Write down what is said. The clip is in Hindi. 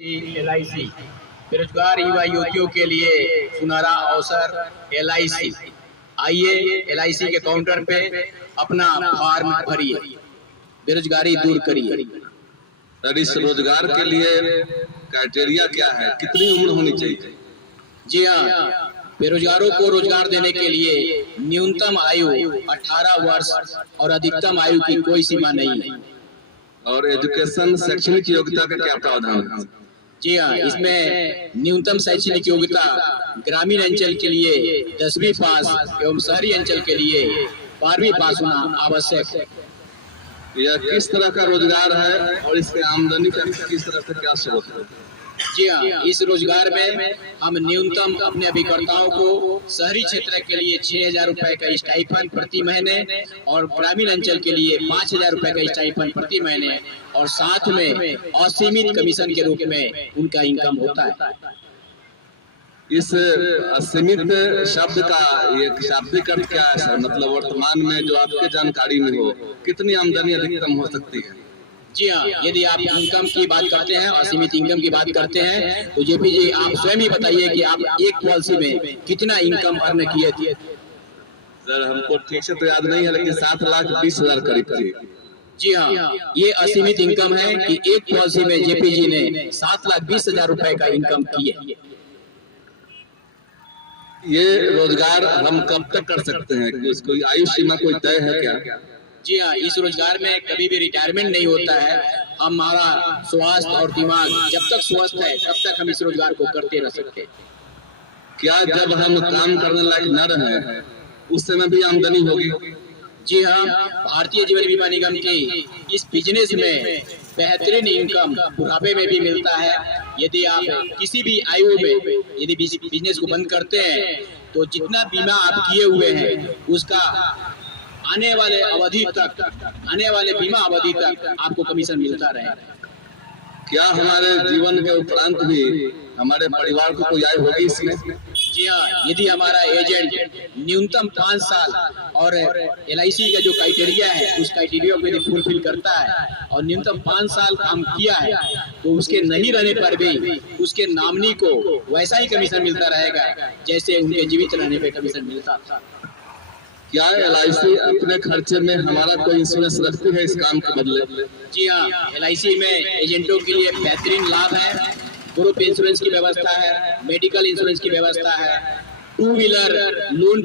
LIC बेरोजगार युवा युवतियों के लिए सुनहरा अवसर। LIC आइए, LIC के काउंटर पे अपना फॉर्म भरिए, बेरोजगारी दूर करिए। सर, इस रोजगार के लिए क्राइटेरिया क्या है, कितनी उम्र होनी चाहिए? जी हाँ, बेरोजगारों को रोजगार देने के लिए न्यूनतम आयु 18 वर्ष और अधिकतम आयु की कोई सीमा नहीं है। और एजुकेशन शैक्षणिक योग्यता का क्या प्रावधान है? जी हाँ, इसमें न्यूनतम शैक्षणिक योग्यता ग्रामीण अंचल के लिए 10वीं पास एवं शहरी अंचल के लिए 12वीं पास होना आवश्यक है। यह किस तरह का रोजगार है और इसके आमदनी का किस तरह से क्या स्रोत है? जी हाँ, इस रोजगार में हम न्यूनतम अपने अभिकर्ताओं को शहरी क्षेत्र के लिए 6,000 रुपए का स्टाइपेंड प्रति महीने और ग्रामीण अंचल के लिए 5,000 रुपए का स्टाइपेंड प्रति महीने और साथ में असीमित कमीशन के रूप में उनका इनकम होता है। इस असीमित शब्द का एक शाब्दिक अर्थ क्या है सर? मतलब वर्तमान में जो आपके जानकारी में हो, कितनी आमदनी अधिकतम हो सकती है? जी हाँ, यदि आप इनकम की बात करते हैं, असीमित इनकम की बात करते हैं, तो जेपी जी आप स्वयं ही बताइए कि आप एक पॉलिसी में कितना इनकम अर्न किए थे? सर, हमको ठीक से तो याद नहीं है, लेकिन 7,20,000 करीब थी। जी हाँ, ये असीमित इनकम है कि एक पॉलिसी में जेपी जी ने 7,20,000 रुपए का इनकम किए। ये रोजगार हम कब तक कर सकते हैं? उसको आयु सीमा कोई तय है क्या? जी हाँ, इस रोजगार में कभी भी रिटायरमेंट नहीं होता है। हमारा स्वास्थ्य और दिमाग जब तक स्वस्थ है तब तक हम इस रोजगार को करते रह सकते हैं। क्या जब हम काम करने लायक न रहे उस समय भी आमदनी होगी? जी हाँ, भारतीय जीवन बीमा निगम की इस बिजनेस में बेहतरीन इनकम बुढ़ापे में भी मिलता है। यदि आप किसी भी आयु में यदि बिजनेस को बंद करते हैं तो जितना बीमा आप किए हुए हैं उसका आने वाले बीमा अवधि तक आपको कमीशन मिलता रहेगा। क्या हमारे जीवन के उपरांत भी हमारे परिवार को कोई आय होगी इसमें? जी हाँ, यदि हमारा एजेंट न्यूनतम 5 साल और LIC का जो क्राइटेरिया है उस क्राइटेरिया को यदि फुलफिल करता है और न्यूनतम 5 साल काम किया है तो उसके नहीं रहने पर भी उसके नॉमिनी को वैसा ही कमीशन मिलता रहेगा जैसे उनके जीवित रहने पे कमीशन मिलता था। क्या LIC अपने खर्चे में हमारा कोई इंश्योरेंस रखती है इस काम के बदले? जी हाँ, LIC में एजेंटों के लिए बेहतरीन लाभ है। ग्रुप इंश्योरेंस की व्यवस्था है, मेडिकल इंश्योरेंस की व्यवस्था है, 2 व्हीलर लोन